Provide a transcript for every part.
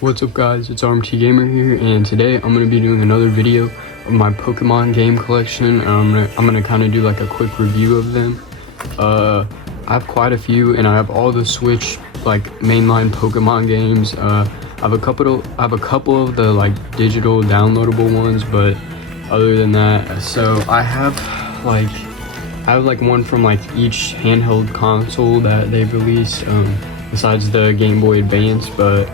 What's up guys, it's RMT Gamer here, and today I'm going to be doing another video of my Pokemon game collection. I'm gonna kind of do like a quick review of them. I have quite a few, and I have all the Switch like mainline Pokemon games. I have a couple of the like digital downloadable ones, but other than that, so I have like one from like each handheld console that they've released, besides the Game Boy Advance. But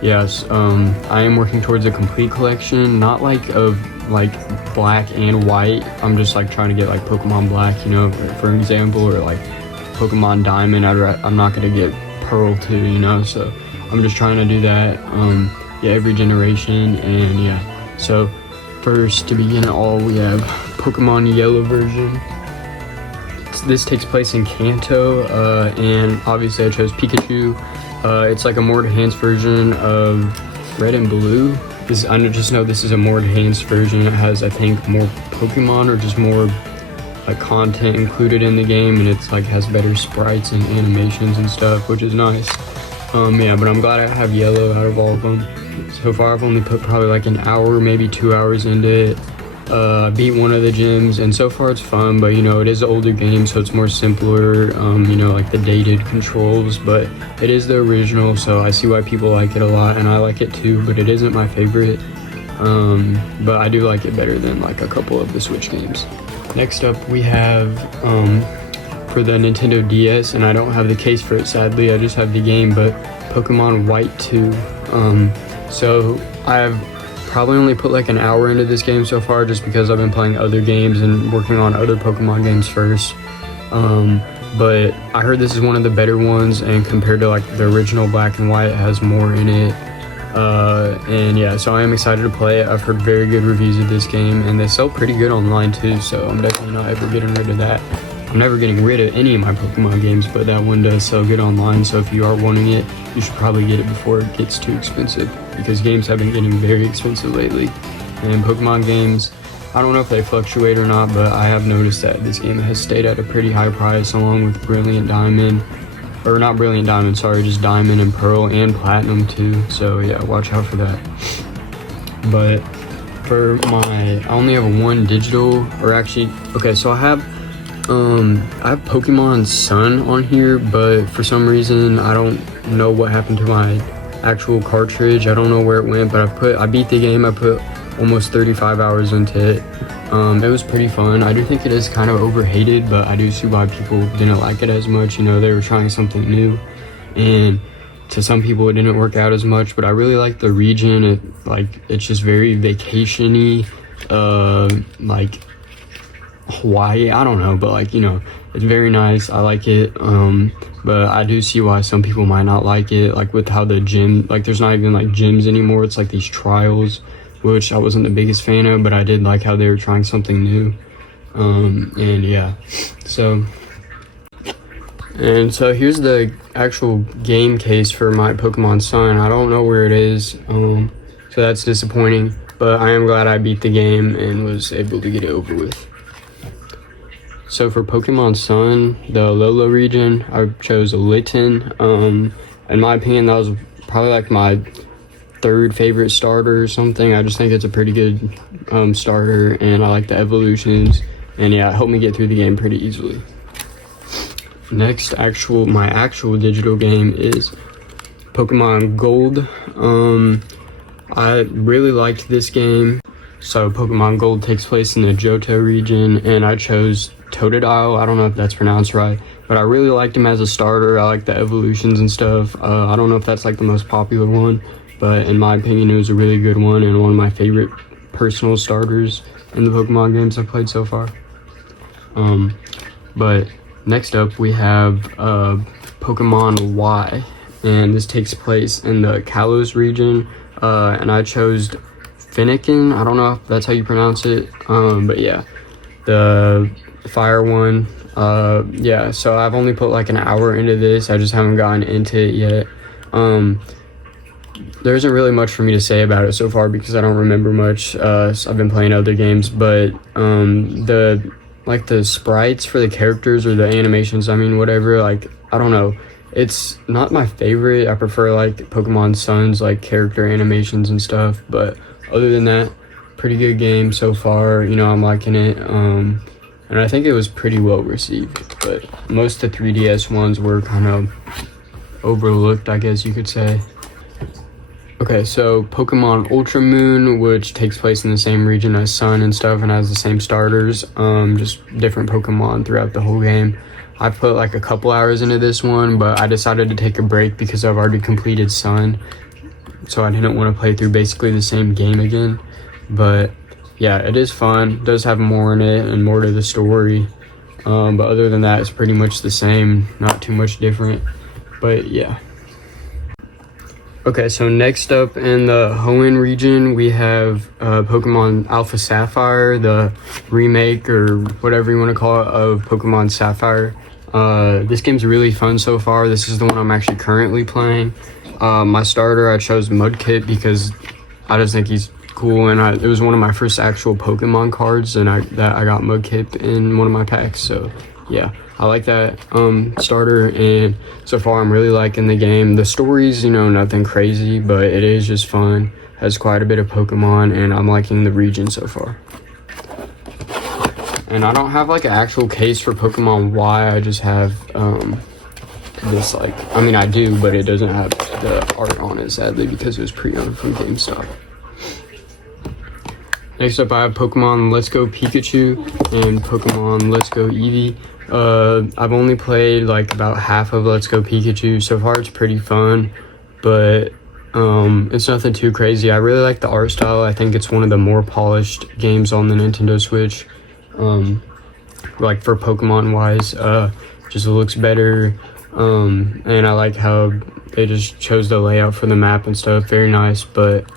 yes, I am working towards a complete collection, not like of like black and white. I'm just like trying to get like Pokemon Black, you know, for example, or like Pokemon Diamond. I'm not gonna get Pearl too, you know, so I'm just trying to do that, yeah, every generation. And yeah, so first, to begin it all, we have Pokemon Yellow version. This takes place in Kanto, and obviously I chose Pikachu. It's like a more enhanced version of Red and Blue. I just know this is a more enhanced version. It has, I think, more Pokemon, or just more like content included in the game, and it's like has better sprites and animations and stuff, which is nice. Yeah, but I'm glad I have Yellow out of all of them. So far I've only put probably like an hour, maybe 2 hours into it. Beat one of the gyms, and so far it's fun, but you know, it is an older game, so it's more simpler, you know, like the dated controls, but it is the original, so I see why people like it a lot, and I like it too, but it isn't my favorite. But I do like it better than like a couple of the Switch games. Next up we have for the Nintendo DS, and I don't have the case for it sadly, I just have the game, but Pokemon White 2. So I've probably only put like an hour into this game so far, just because I've been playing other games and working on other Pokemon games first. But I heard this is one of the better ones, and compared to like the original Black and White, it has more in it. And yeah, so I am excited to play it. I've heard very good reviews of this game, and they sell pretty good online too, so I'm definitely not ever getting rid of that. I'm never getting rid of any of my Pokemon games, but that one does sell good online, so if you are wanting it, you should probably get it before it gets too expensive, because games have been getting very expensive lately. And Pokemon games, I don't know if they fluctuate or not, but I have noticed that this game has stayed at a pretty high price, along with Brilliant Diamond, or not Brilliant Diamond, sorry, just Diamond and Pearl and Platinum too, so yeah, watch out for that. But for I only have one digital, or actually, okay, so I have Pokemon Sun on here, but for some reason I don't know what happened to my actual cartridge. I don't know where it went, but I beat the game. I put almost 35 hours into it. It was pretty fun. I do think it is kind of overhated, but I do see why people didn't like it as much. You know, they were trying something new, and to some people it didn't work out as much, but I really like the region. It's just very vacation-y, like Hawaii, I don't know, but like, you know, it's very nice. I like it, but I do see why some people might not like it, like with how the gym, like there's not even like gyms anymore, it's like these trials, which I wasn't the biggest fan of, but I did like how they were trying something new. And yeah, so here's the actual game case for my Pokemon Sun. I don't know where it is, so that's disappointing, but I am glad I beat the game and was able to get it over with. So for Pokemon Sun, the Alola region, I chose Litten. In my opinion, that was probably like my third favorite starter or something. I just think it's a pretty good starter, and I like the evolutions, and yeah, it helped me get through the game pretty easily. Next, my actual digital game is Pokemon Gold. I really liked this game. So Pokemon Gold takes place in the Johto region, and I chose Totodile. I don't know if that's pronounced right, but I really liked him as a starter. I like the evolutions and stuff. I don't know if that's like the most popular one, but in my opinion, it was a really good one, and one of my favorite personal starters in the Pokemon games I've played so far. But next up we have Pokemon Y, and this takes place in the Kalos region, and I chose Fennekin. I don't know if that's how you pronounce it, but yeah, the fire one. Yeah, so I've only put like an hour into this. I just haven't gotten into it yet. There isn't really much for me to say about it so far, because I don't remember much. So I've been playing other games, but the sprites for the characters, or the animations, I mean, whatever, like, I don't know, It's not my favorite. I prefer like Pokemon Sun's like character animations and stuff, but other than that, pretty good game so far. You know, I'm liking it. And I think it was pretty well received, but most of the 3DS ones were kind of overlooked, I guess you could say. Okay, so Pokemon Ultra Moon, which takes place in the same region as Sun and stuff and has the same starters, just different Pokemon throughout the whole game. I put like a couple hours into this one, but I decided to take a break because I've already completed Sun, so I didn't want to play through basically the same game again. But yeah, it is fun. It does have more in it and more to the story, but other than that, it's pretty much the same, not too much different. But yeah. Okay, so next up in the Hoenn region, we have Pokemon Alpha Sapphire, the remake or whatever you want to call it of Pokemon Sapphire. This game's really fun so far. This is the one I'm actually currently playing. My starter, I chose Mudkip because I just think he's cool, and it was one of my first actual Pokemon cards, and I got Mudkip in one of my packs, so yeah, I like that starter, and so far I'm really liking the game. The story's, you know, nothing crazy, but it is just fun, has quite a bit of Pokemon, and I'm liking the region so far. And I don't have like an actual case for Pokemon Y, I just have this, like, I mean I do, but it doesn't have the art on it sadly because it was pre-owned from GameStop. Next up, I have Pokemon Let's Go Pikachu and Pokemon Let's Go Eevee. I've only played like about half of Let's Go Pikachu. So far, it's pretty fun, but it's nothing too crazy. I really like the art style. I think it's one of the more polished games on the Nintendo Switch. Like for Pokemon wise, just looks better. And I like how they just chose the layout for the map and stuff. Very nice, but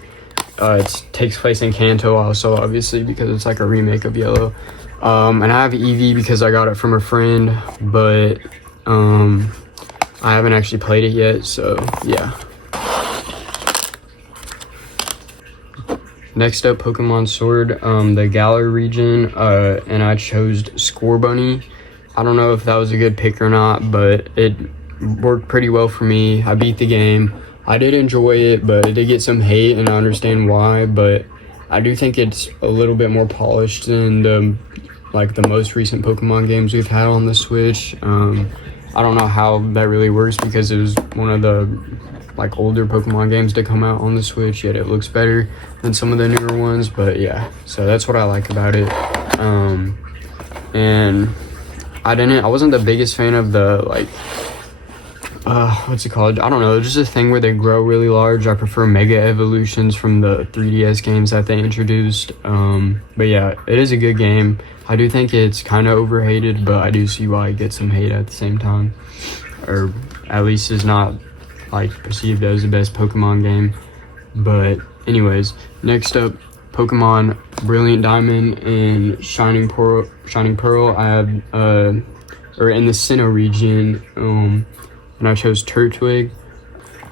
it takes place in Kanto also, obviously, because it's like a remake of Yellow. And I have Eevee because I got it from a friend, but I haven't actually played it yet, so yeah. Next up, Pokemon Sword, the Galar region, and I chose Scorbunny. I don't know if that was a good pick or not, but it worked pretty well for me. I beat the game. I did enjoy it, but it did get some hate, and I understand why, but I do think it's a little bit more polished than the most recent Pokemon games we've had on the Switch. I don't know how that really works because it was one of the like older Pokemon games to come out on the Switch, yet it looks better than some of the newer ones, but yeah, so that's what I like about it. And I wasn't the biggest fan of the like what's it called? I don't know, just a thing where they grow really large. I prefer Mega Evolutions from the 3DS games that they introduced. But yeah, it is a good game. I do think it's kind of overhated, but I do see why it gets some hate at the same time, or at least is not like perceived as the best Pokemon game. But anyways, next up, Pokemon Brilliant Diamond and Shining Pearl. I have or in the Sinnoh region, and I chose Turtwig.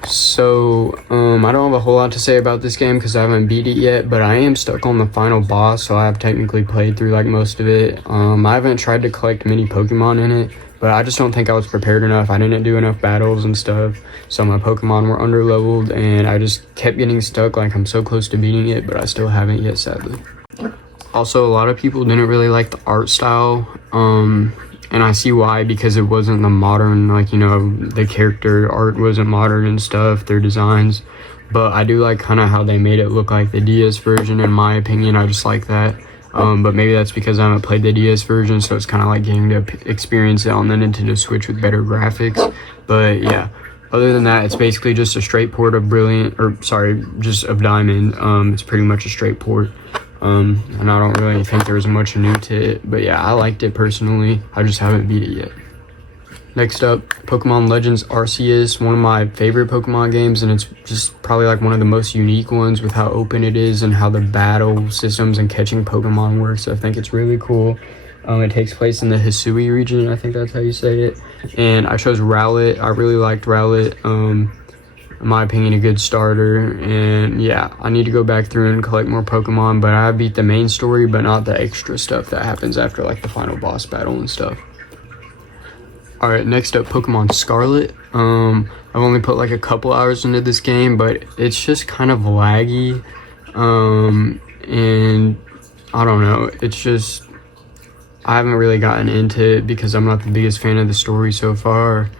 So I don't have a whole lot to say about this game because I haven't beat it yet, but I am stuck on the final boss, so I have technically played through like most of it. I haven't tried to collect many Pokemon in it, but I just don't think I was prepared enough. I didn't do enough battles and stuff, so my Pokemon were underleveled, and I just kept getting stuck. Like, I'm so close to beating it, but I still haven't yet, sadly. Also, a lot of people didn't really like the art style, and I see why, because it wasn't the modern, like, you know, the character art wasn't modern and stuff, their designs. But I do like kind of how they made it look like the DS version, in my opinion. I just like that. But maybe that's because I haven't played the DS version, so it's kind of like getting to experience it on the Nintendo Switch with better graphics. But yeah, other than that, it's basically just a straight port of of Diamond. It's pretty much a straight port. And I don't really think there was much new to it, but yeah, I liked it personally. I just haven't beat it yet. Next up, Pokemon Legends Arceus, one of my favorite Pokemon games, and it's just probably like one of the most unique ones with how open it is and how the battle systems and catching Pokemon works. I think it's really cool. It takes place in the Hisui region, I think that's how you say it. And I chose Rowlet. I really liked Rowlet. In my opinion, a good starter. And yeah, I need to go back through and collect more Pokemon, but I beat the main story, but not the extra stuff that happens after like the final boss battle and stuff. Alright, next up, Pokemon Scarlet. I've only put like a couple hours into this game, but it's just kind of laggy. And I don't know, it's just, I haven't really gotten into it because I'm not the biggest fan of the story so far.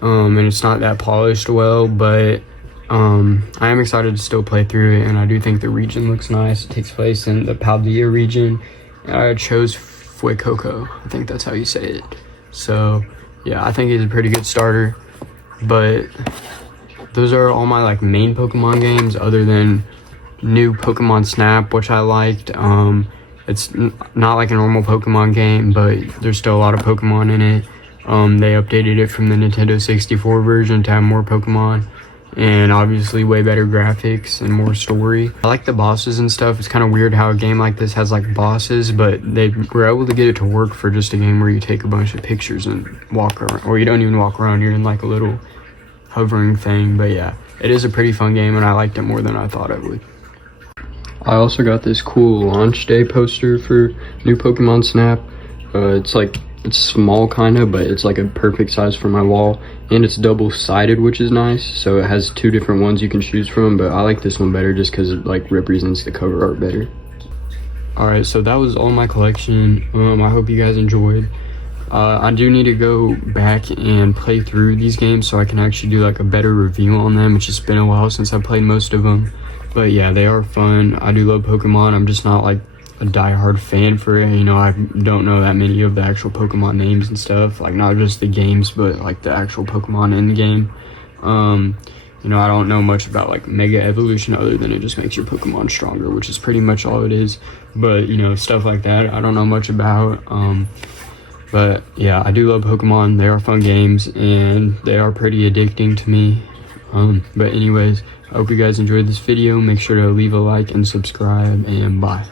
And it's not that polished well, but I am excited to still play through it, and I do think the region looks nice. It takes place in the Paldea region. I chose Fuecoco, I think that's how you say it. So yeah, I think he's a pretty good starter, but those are all my like main Pokemon games other than new Pokemon Snap, which I liked. It's not like a normal Pokemon game, but there's still a lot of Pokemon in it. They updated it from the Nintendo 64 version to have more Pokemon, and obviously way better graphics and more story. I like the bosses and stuff. It's kind of weird how a game like this has like bosses, but they were able to get it to work for just a game where you take a bunch of pictures and walk around, or you don't even walk around, you're in like a little hovering thing. But yeah, it is a pretty fun game, and I liked it more than I thought I would. I also got this cool launch day poster for new Pokemon Snap. It's small kind of, but it's like a perfect size for my wall, and it's double-sided, which is nice. So it has two different ones you can choose from, but I like this one better just because it like represents the cover art better. Alright, so that was all my collection. I hope you guys enjoyed. I do need to go back and play through these games so I can actually do like a better review on them. It's just been a while since I played most of them, but yeah, they are fun. I do love Pokemon. I'm just not like a die-hard fan for it. You know, I don't know that many of the actual Pokemon names and stuff, like not just the games, but like the actual Pokemon in the game. You know, I don't know much about like Mega Evolution other than it just makes your Pokemon stronger, which is pretty much all it is. But you know, stuff like that I don't know much about. But yeah, I do love Pokemon. They are fun games, and they are pretty addicting to me. But anyways, I hope you guys enjoyed this video. Make sure to leave a like and subscribe, and bye.